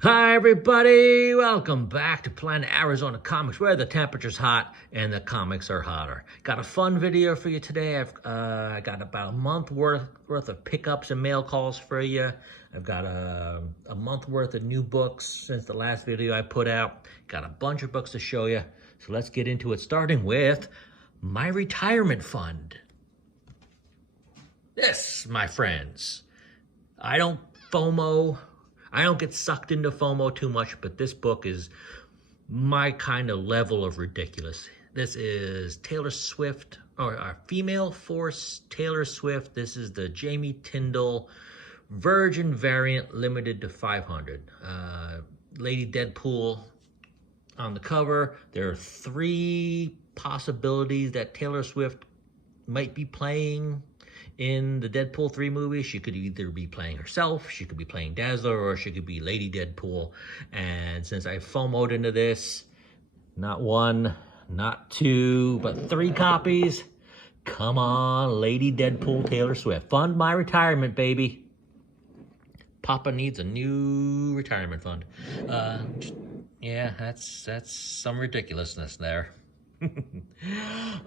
Hi everybody, welcome back to Planet Arizona Comics, where the temperature's hot and the comics are hotter. Got a fun video for you today. I got about a month worth of pickups and mail calls for you. I've got a month worth of new books since the last video I put out. Got a bunch of books to show you, so let's get into it, starting with my retirement fund. This, my friends, I don't FOMO. I don't get sucked into FOMO too much, but this book is my kind of level of ridiculous. This is Taylor Swift, or Female Force Taylor Swift. This is the Jamie Tyndall Virgin variant, limited to 500. Lady Deadpool on the cover. There are 3 possibilities that Taylor Swift might be playing in the Deadpool 3 movie. She could either be playing herself, she could be playing Dazzler, or she could be Lady Deadpool. And since I FOMO'd into this, not 1, not 2, but 3 copies. Come on, Lady Deadpool Taylor Swift. Fund my retirement, baby. Papa needs a new retirement fund. Yeah, that's some ridiculousness there.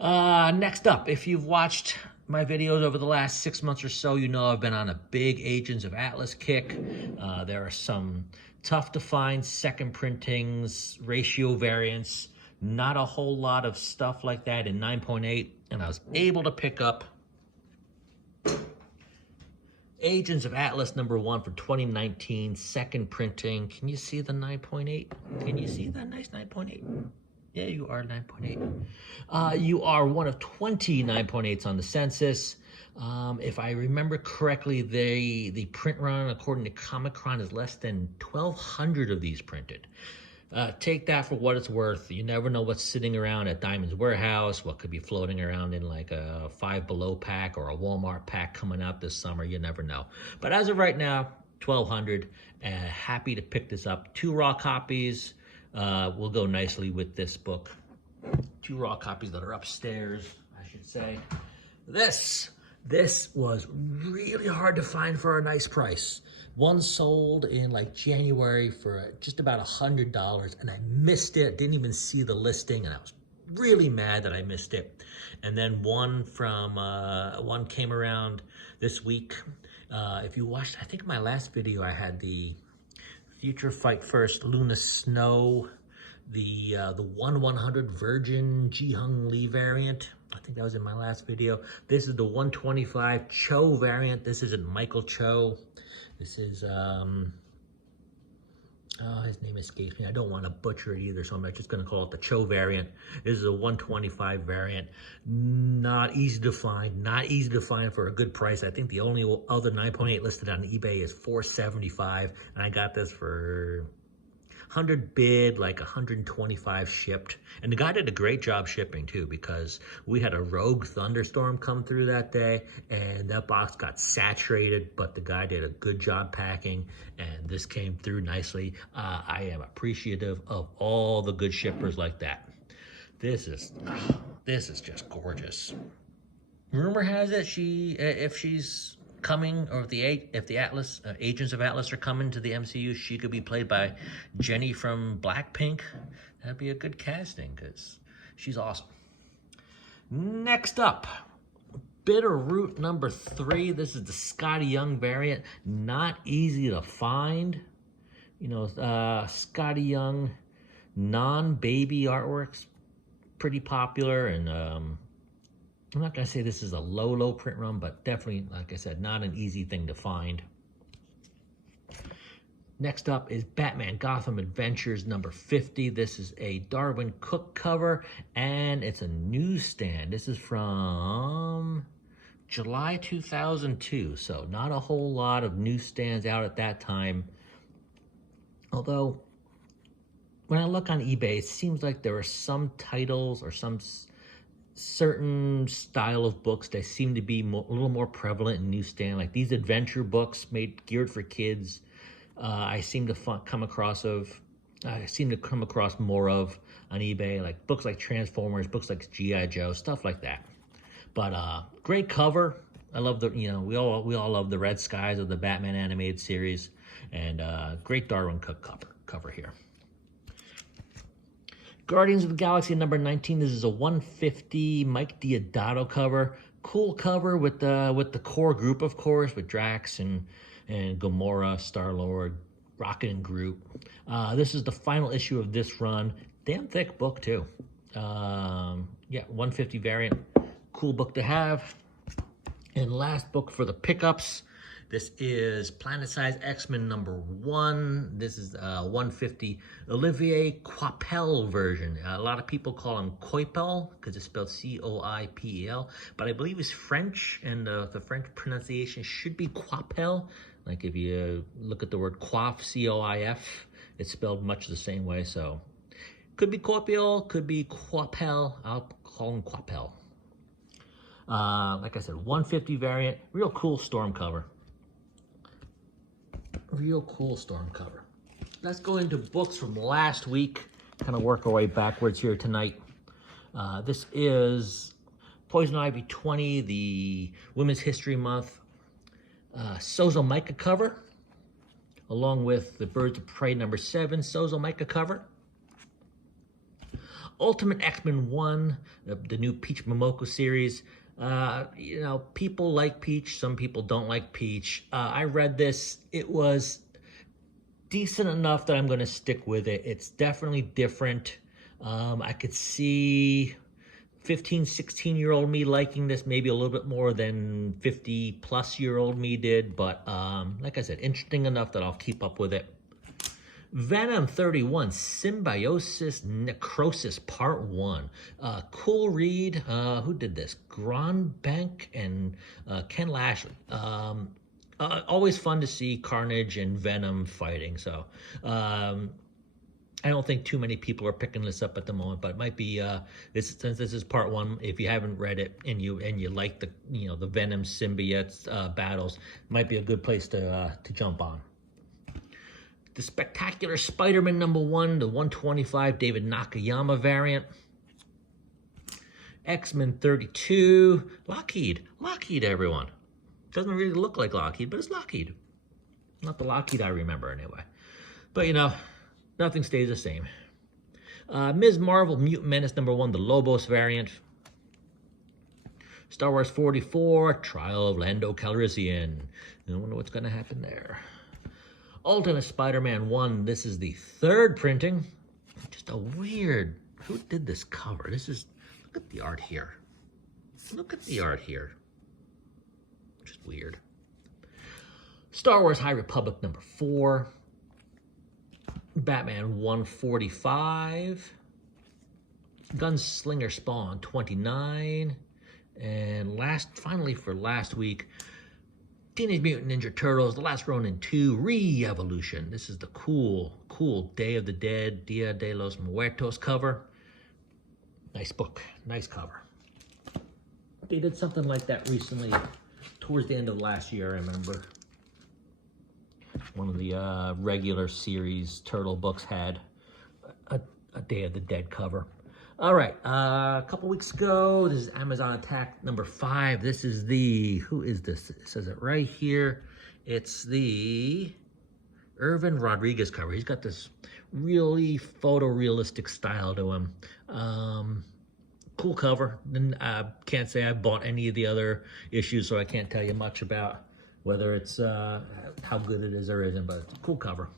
Next up, if you've watched my videos over the last 6 months or so, you know I've been on a big Agents of Atlas kick. There are some tough to find second printings, ratio variants, not a whole lot of stuff like that in 9.8, and I was able to pick up Agents of Atlas #1 for 2019, second printing. Can you see the 9.8? Can you see that nice 9.8? Yeah, you are 9.8. You are one of 20 9.8s on the census. If I remember correctly, the print run, according to Comic-Con, is less than 1,200 of these printed. Take that for what it's worth. You never know what's sitting around at Diamond's Warehouse, what could be floating around in like a Five Below pack or a Walmart pack coming out this summer. You never know. But as of right now, 1,200. Happy to pick this up. 2 raw copies will go nicely with this book. 2 raw copies that are upstairs, I should say. This was really hard to find for a nice price. One sold in like January for just about $100, and I missed it. Didn't even see the listing, and I was really mad that I missed it. And then one came around this week. If you watched, I think my last video, I had the Future Fight First Luna Snow, the 1/100 Virgin Ji-Hung Lee variant. I think that was in my last video. This is the 125 Cho variant. This isn't Michael Cho. This is, his name escapes me. I don't want to butcher it either, so I'm just going to call it the Cho variant. This is a 125 variant. Not easy to find. Not easy to find for a good price. I think the only other 9.8 listed on eBay is $475, and I got this for 100 bid, like 125 shipped. And the guy did a great job shipping too, because we had a rogue thunderstorm come through that day, and that box got saturated, but the guy did a good job packing, and this came through nicely. I am appreciative of all the good shippers like that. This is just gorgeous. Rumor has it if she's coming, or if the Atlas Agents of Atlas are coming to the MCU, she could be played by Jenny from Blackpink. That'd be a good casting, because she's awesome. Next up, Bitterroot #3. This is the Skottie Young variant. Not easy to find. You know, Skottie Young non-baby artwork's pretty popular, and I'm not going to say this is a low print run, but definitely, like I said, not an easy thing to find. Next up is Batman Gotham Adventures #50. This is a Darwyn Cooke cover, and it's a newsstand. This is from July 2002, so not a whole lot of newsstands out at that time. Although, when I look on eBay, it seems like there are some titles or some certain style of books that seem to be a little more prevalent in newsstand, like these adventure books geared for kids. I seem to come across more of on eBay, like books like Transformers, books like G.I. Joe, stuff like that. But great cover. I love we all love the red skies of the Batman animated series. And great Darwyn Cooke cover here. Guardians of the Galaxy number 19. This is a 150 Mike Deodato cover. Cool cover with the core group, of course, with Drax and Gamora, Star-Lord, Rocket, and Groot. This is the final issue of this run. Damn thick book, too. Yeah, 150 variant. Cool book to have. And last book for the pickups. This is Planet Size X-Men number 1. This is 150 Olivier Coipel version. A lot of people call him Coipel because it's spelled C-O-I-P-E-L. But I believe it's French, and the French pronunciation should be Coipel. Like if you look at the word coif, C-O-I-F, it's spelled much the same way. So could be Coipel, could be Coipel. I'll call him Coipel. Like I said, 150 variant. Real cool storm cover. Real cool storm cover. Let's go into books from last week. Kind of work our way backwards here tonight. This is Poison Ivy 20, the Women's History Month Sozomaika cover, along with the Birds of Prey number 7 Sozomaika cover. Ultimate X-Men 1, the new Peach Momoko series. You know, people like Peach, some people don't like Peach. I read this. It was decent enough that I'm going to stick with it. It's definitely different. I could see 15, 16-year-old me liking this maybe a little bit more than 50-plus-year-old me did. But like I said, interesting enough that I'll keep up with it. Venom 31, Symbiosis Necrosis Part 1. Cool read. Who did this? Gronbank and Ken Lashley. Always fun to see Carnage and Venom fighting. So I don't think too many people are picking this up at the moment, but it might be since this is Part 1. If you haven't read it and you like the the Venom symbiotes battles, might be a good place to jump on. The Spectacular Spider-Man number 1, the 125 David Nakayama variant. X-Men 32, Lockheed, everyone. Doesn't really look like Lockheed, but it's Lockheed. Not the Lockheed I remember anyway. But nothing stays the same. Ms. Marvel Mutant Menace number 1, the Lobos variant. Star Wars 44, Trial of Lando Calrissian. I wonder what's going to happen there. Ultimate Spider-Man 1, this is the 3rd printing. Just a weird, who did this cover? Look at the art here. Look at the art here. Just weird. Star Wars High Republic number 4. Batman 145. Gunslinger Spawn 29. And finally for last week, Teenage Mutant Ninja Turtles, The Last Ronin 2, Re-Evolution. This is the cool Day of the Dead, Dia de los Muertos cover. Nice book, nice cover. They did something like that recently, towards the end of last year, I remember. One of the regular series Turtle books had a Day of the Dead cover. All right, a couple weeks ago, this is Amazon Attack number 5. This is who is this? It says it right here. It's the Irvin Rodriguez cover. He's got this really photorealistic style to him. Cool cover. I can't say I bought any of the other issues, so I can't tell you much about whether it's how good it is or isn't, but it's a cool cover.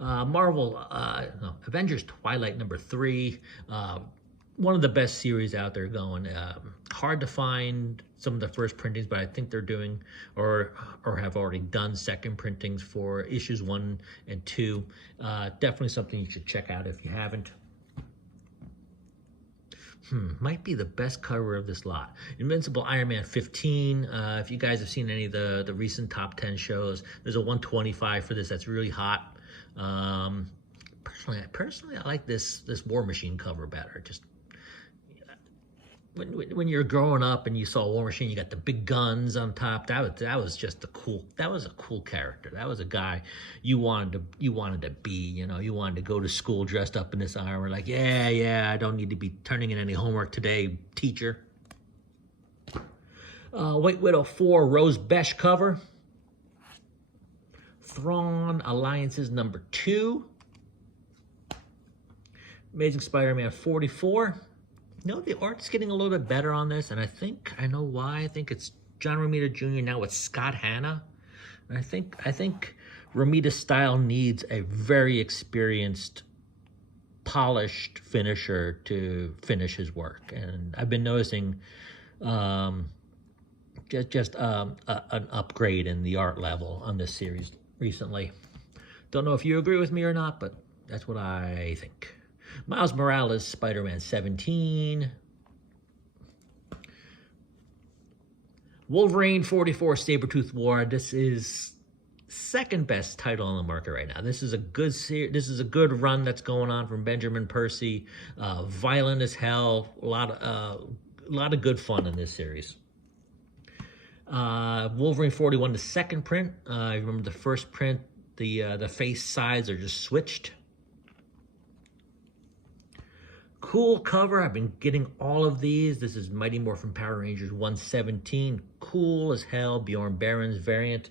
Avengers Twilight number 3. One of the best series out there going. Hard to find some of the first printings, but I think they're doing or have already done second printings for issues 1 and 2. Definitely something you should check out if you haven't. Might be the best cover of this lot. Invincible Iron Man 15. If you guys have seen any of the recent top 10 shows, there's a 125 for this that's really hot. Personally, I like this War Machine cover better. Just when you're growing up and you saw War Machine, you got the big guns on top. That was just a cool character. That was a guy you wanted to be. You wanted to go to school dressed up in this armor. Like, yeah, I don't need to be turning in any homework today, teacher. White Widow 4 Rose Besh cover. Thrawn Alliances number 2. Amazing Spider-Man 44. No, the art's getting a little bit better on this, and I know why. I think it's John Romita Jr. now with Scott Hanna. And I think Romita's style needs a very experienced, polished finisher to finish his work. And I've been noticing just an upgrade in the art level on this series recently. Don't know if you agree with me or not, but that's what I think. Miles Morales, Spider-Man 17. Wolverine 44, Sabretooth War. This is second best title on the market right now. This is a good this is a good run that's going on from Benjamin Percy. Violent as hell. A lot of good fun in this series. Wolverine 41, the second print. I remember the first print, the face sides are just switched. Cool cover. I've been getting all of these. This is Mighty Morphin Power Rangers 117. Cool as hell. Bjorn Barron's variant,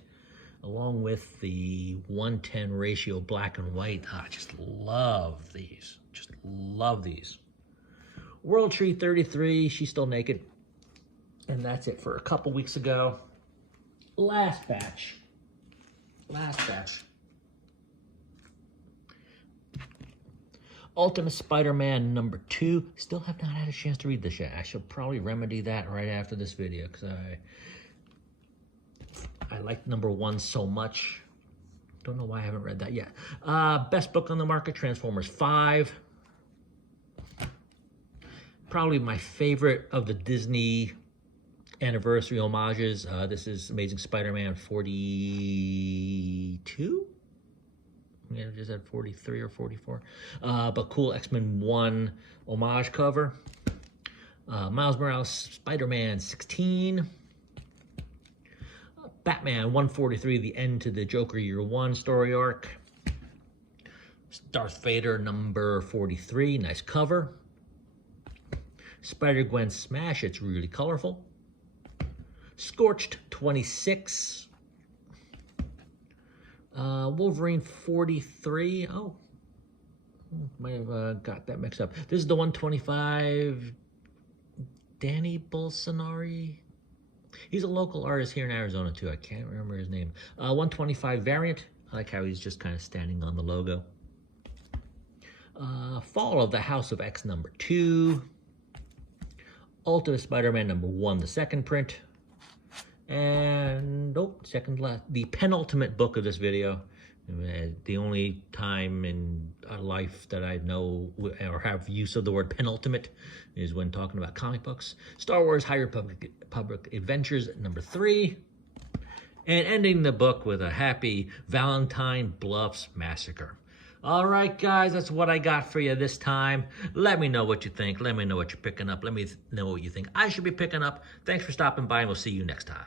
along with the 110 ratio black and white. I just love these. Just love these. World Tree 33. She's still naked. And that's it for a couple weeks ago. Last batch. Ultimate Spider-Man number 2. Still have not had a chance to read this yet. I should probably remedy that right after this video, because I like number 1 so much. Don't know why I haven't read that yet. Best book on the market, Transformers 5. Probably my favorite of the Disney anniversary homages. This is Amazing Spider-Man 42. Yeah, I just had 43 or 44. But cool X-Men 1 homage cover. Miles Morales, Spider-Man 16. Batman 143, the end to the Joker Year 1 story arc. Darth Vader number 43, nice cover. Spider-Gwen Smash, it's really colorful. Scorched 26. Wolverine 43. Oh, might have got that mixed up. This is the 125. Danny Bolsonaro. He's a local artist here in Arizona too. I can't remember his name. 125 variant. I like how he's just kind of standing on the logo. Fall of the House of X number 2. Ultimate Spider-Man number 1, the second print. And second last, the penultimate book of this video. The only time in life that I know or have use of the word penultimate is when talking about comic books. Star Wars High Republic Adventures number 3. And ending the book with a happy Valentine Bluffs Massacre. All right, guys, that's what I got for you this time. Let me know what you think. Let me know what you're picking up. Let me know what you think I should be picking up. Thanks for stopping by, and we'll see you next time.